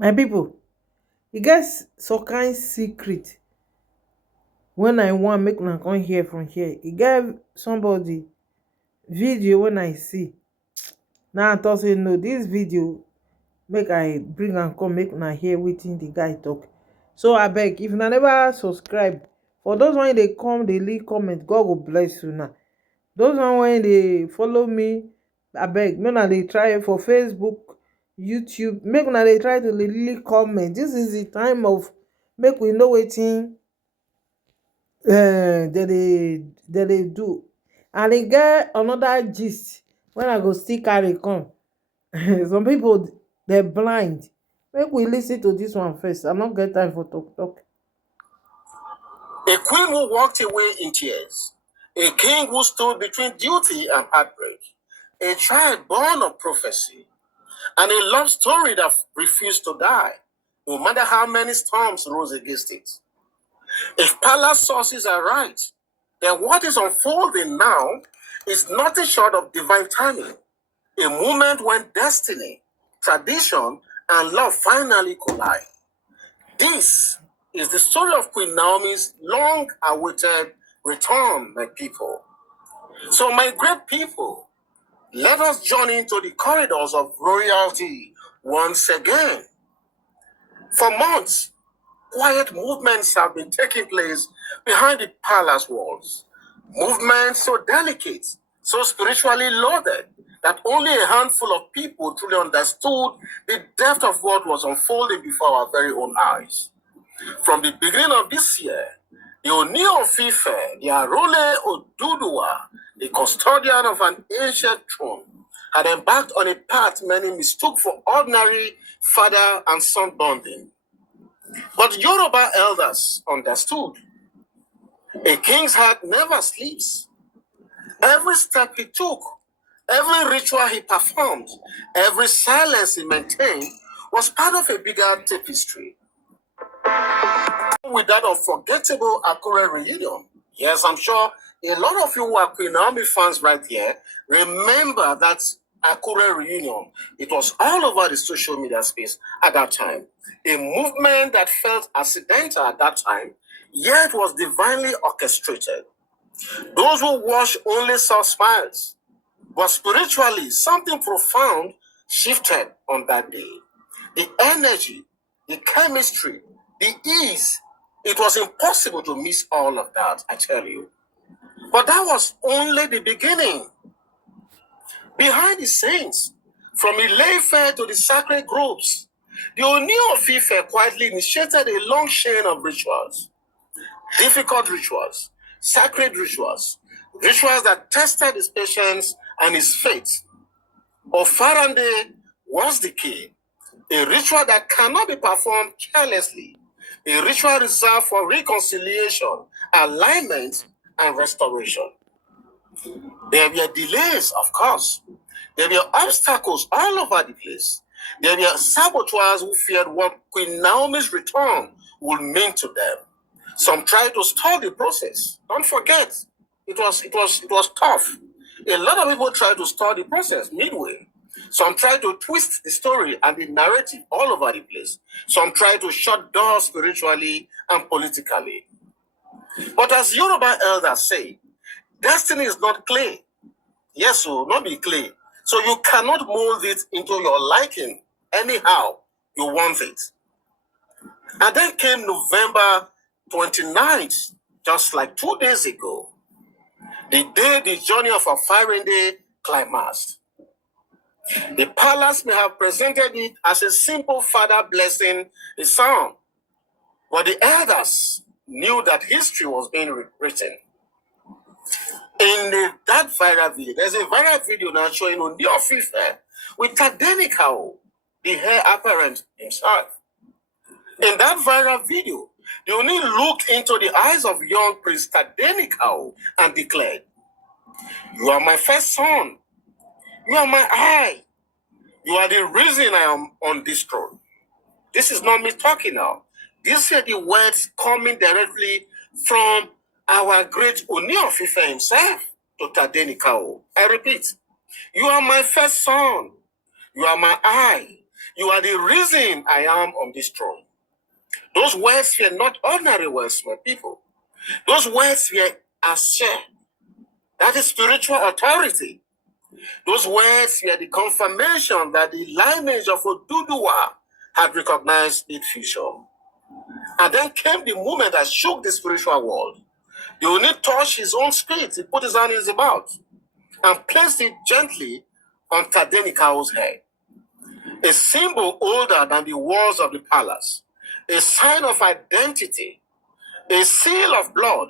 My people, e get some kind secret when I want make una come hear from here. E get somebody video when I see. Now I thought say no, this video make I bring am come make una hear wetin the guy talk. So abeg, if una never subscribe, for those one dey come dey leave comment, God go bless you now. Those one wey dey follow me, abeg make una dey try for Facebook, YouTube, make una dey try to dey really comment. This is the time of make we know wetin dem dey do. And e get another gist wey I go still carry come. Some people dem blind. Make we lis ten to this one first. I no get time for talk talk. A queen who walked away in tears, a king who stood between duty and heartbreak, a child born of prophecy, and a love story that refused to die, no matter how many storms rose against it. If palace sources are right, then what is unfolding now is nothing short of divine timing, a moment when destiny, tradition, and love finally collide. This is the story of Queen Naomi's long-awaited return, my people. So, my great people, let us journey into the corridors of royalty once again. For months, quiet movements have been taking place behind the palace walls. Movements so delicate, so spiritually loaded, that only a handful of people truly understood the depth of what was unfolding before our very own eyes. From the beginning of this year, the Ooni of Ife, the Arole Oduduwa, the custodian of an ancient throne, had embarked on a path many mistook for ordinary father and son bonding. But Yoruba elders understood. A king's heart never sleeps. Every step he took, every ritual he performed, every silence he maintained was part of a bigger tapestry. With that unforgettable Akure reunion. Yes, I'm sure a lot of you who are Queen Naomi fans right here remember that Akure reunion. It was all over the social media space at that time. A movement that felt accidental at that time, yet was divinely orchestrated. Those who watched only saw smiles, but spiritually, something profound shifted on that day. The energy, the chemistry, the ease, it was impossible to miss all of that, I tell you. But that was only the beginning. Behind the scenes, from Ile-Ife to the sacred groves, the Ooni of Ife quietly initiated a long chain of rituals, difficult rituals, sacred rituals, rituals that tested his patience and his faith. Ofarande was the key, a ritual that cannot be performed carelessly, a ritual reserved for reconciliation, alignment, and restoration. There were delays, of course. There were obstacles all over the place. There were saboteurs who feared what Queen Naomi's return would mean to them. Some tried to stall the process. Don't forget, it was tough. A lot of people tried to stall the process midway. Some tried to twist the story and the narrative all over the place. Some tried to shut doors spiritually and politically. But as Yoruba elders say, destiny is not clay. Yes, so not be clay. So you cannot mold it into your liking anyhow you want it. And then came November 29th, just like 2 days ago, the day the journey of Ofarende climaxed. The palace may have presented it as a simple father blessing his son, but the elders knew that history was being written. That viral video, there's a viral video now showing Ooni of Ife with Tadenikawo, the heir apparent himself. In that viral video, the Ooni looked into the eyes of young Prince Tadenikawo and declared, "You are my first son. You are my eye. You are the reason I am on this throne." This is not me talking now. These are the words coming directly from our great Ooni of Ife himself to Tadenikawo. I repeat, "You are my first son. You are my eye. You are the reason I am on this throne. Those words were not ordinary words, my people. Those words were asher. That is spiritual authority. Those words were the confirmation that the lineage of Oduduwa had recognized its future. And then came the moment that shook the spiritual world. The Oni touched his own spirit. He put his hand in his mouth and placed it gently on Tadenikawo's head. A symbol older than the walls of the palace. A sign of identity. A seal of blood.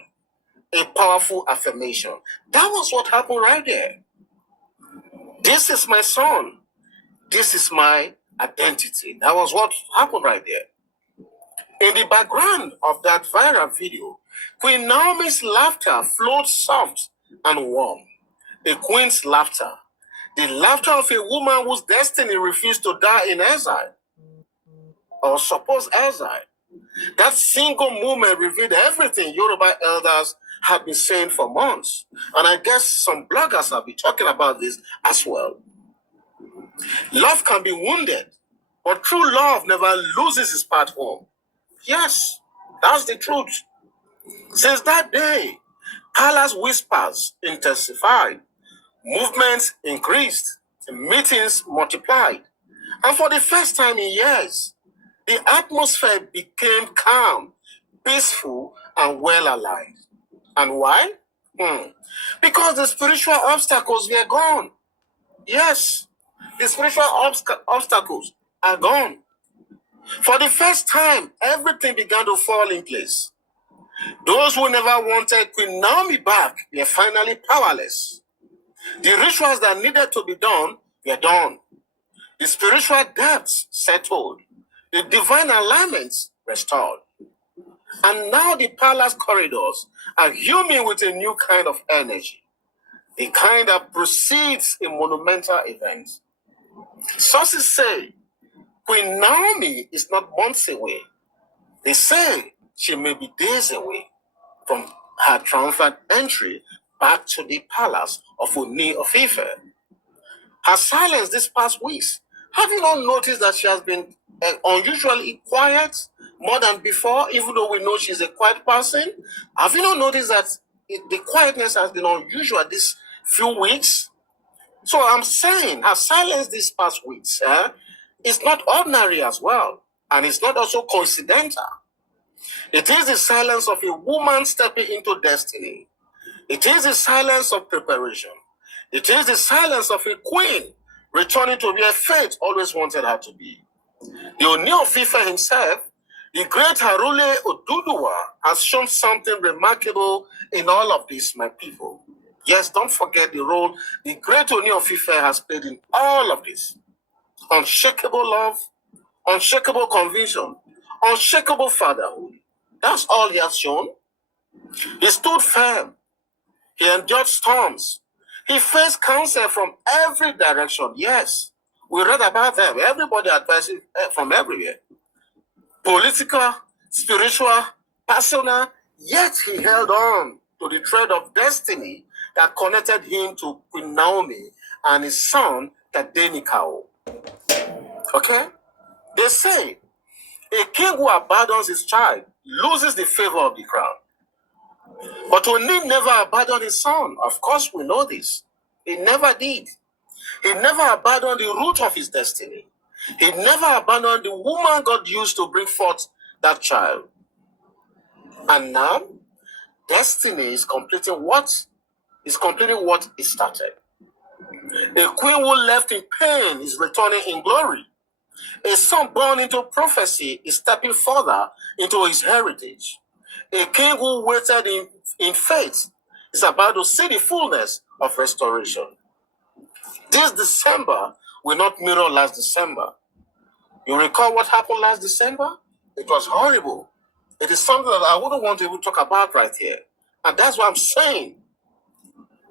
A powerful affirmation. That was what happened right there. This is my son. This is my identity. That was what happened right there. In the background of that viral video, Queen Naomi's laughter flowed soft and warm. A queen's laughter. The laughter of a woman whose destiny refused to die in exile. Or supposed exile. That single moment revealed everything Yoruba elders have been saying for months. And I guess some bloggers have been talking about this as well. Love can be wounded, but true love never loses its path home. Yes, that's the truth. Since that day, palace whispers intensified, movements increased, meetings multiplied, and for the first time in years, the atmosphere became calm, peaceful, and well aligned. And why? Because the spiritual obstacles were gone. Yes, the spiritual obstacles are gone. For the first time, everything began to fall in place. Those who never wanted Queen Naomi back were finally powerless. The rituals that needed to be done were done. The spiritual depths settled. The divine alignments restored. And now the palace corridors are humming with a new kind of energy. A kind that precedes a monumental event. Sources say Queen Naomi is not months away. They say she may be days away from her triumphant entry back to the palace of Ooni of Ife. Her silence these past weeks, have you not noticed that she has been unusually quiet more than before, even though we know she's a quiet person? Have you not noticed that the quietness has been unusual these few weeks? So I'm saying her silence these past weeks is not ordinary as well, and it's not also coincidental. It is the silence of a woman stepping into destiny. It is the silence of preparation. It is the silence of a queen returning to where fate always wanted her to be. The Ooni of Ife himself, the great Harule Oduduwa, has shown something remarkable in all of this, my people. Yes, don't forget the role the great Ooni of Ife has played in all of this. Unshakable love, unshakable conviction, unshakable fatherhood. That's all he has shown. He stood firm. He endured storms. He faced counsel from every direction. Yes, we read about them. Everybody advising from everywhere. Political, spiritual, personal, yet he held on to the thread of destiny that connected him to Queen Naomi and his son, Tadenikawo. Okay? They say a king who abandons his child loses the favor of the crown. But Ooni never abandoned his son. Of course, we know this. He never did. He never abandoned the root of his destiny. He never abandoned the woman God used to bring forth that child. And now, destiny is completing what it started. A queen who left in pain is returning in glory. A son born into prophecy is stepping further into his heritage. A king who waited in faith is about to see the fullness of restoration. This December will not mirror last December. You recall what happened last December? It was horrible. It is something that I wouldn't want to even talk about right here. And that's what I'm saying.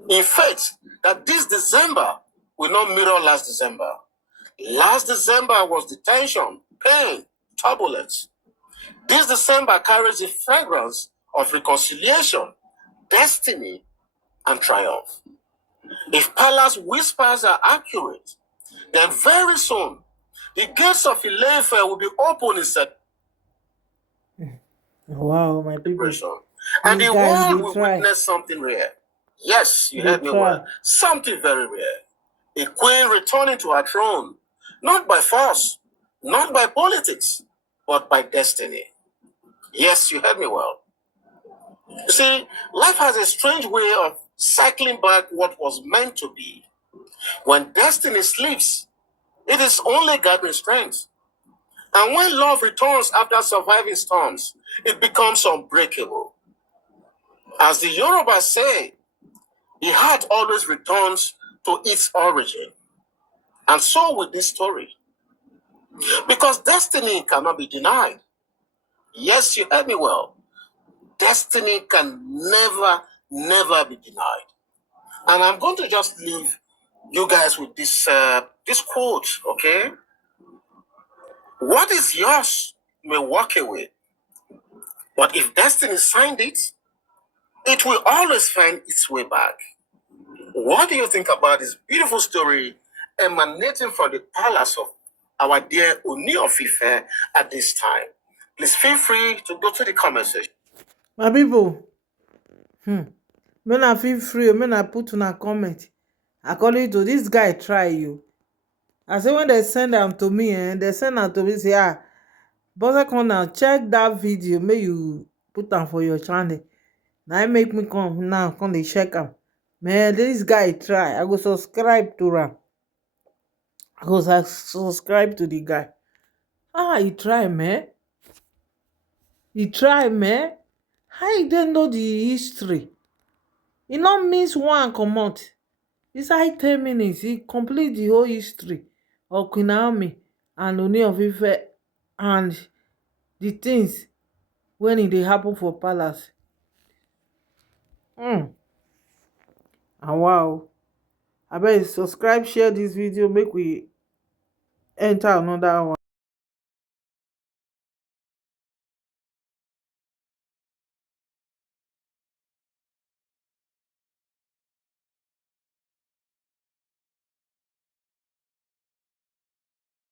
In faith, that this December will not mirror last December. Last December was the tension, pain, turbulence. This December carries the fragrance of reconciliation, destiny, and triumph. If palace whispers are accurate, then very soon The gates of Ife will be open in Wow, my people. celebration. And These the guys, world they will try. witness something rare. Yes, you They heard me well. try. Something very rare. A queen returning to her throne, not by force, not by politics, but by destiny. Yes, you heard me well. You see, life has a strange way of cycling back what was meant to be. When destiny sleeps, it is only gathering strength. And when love returns after surviving storms, it becomes unbreakable. As the Yoruba say, the heart always returns to its origin. And so with this story. Because destiny cannot be denied. Yes, you heard me well. Destiny can never be denied. And I'm going to just leave you guys with this quote, okay? What is yours may walk away, but if destiny signed it, it will always find its way back. What do you think about this beautiful story emanating from the palace of our dear Ooni of Ife at this time? Please feel free to go to the comment section. My people, when I feel free, when I put on a comment, according to this guy, try you. I say when they send them to me, and they send am to me say, Bose come now, check that video, make you put am for your channel. Na im make me come now, come dey check am. Man, this guy try. I go subscribe to am. I go subscribe to the guy. He try, man. He try, man. How he dey know the history? E no miss one comot. Inside 10 minutes, he complete the whole history of Queen Naomi and Ooni of Ife and the things when e dey happen for palace. And wow. Abeg subscribe, share this video, make we enter another one.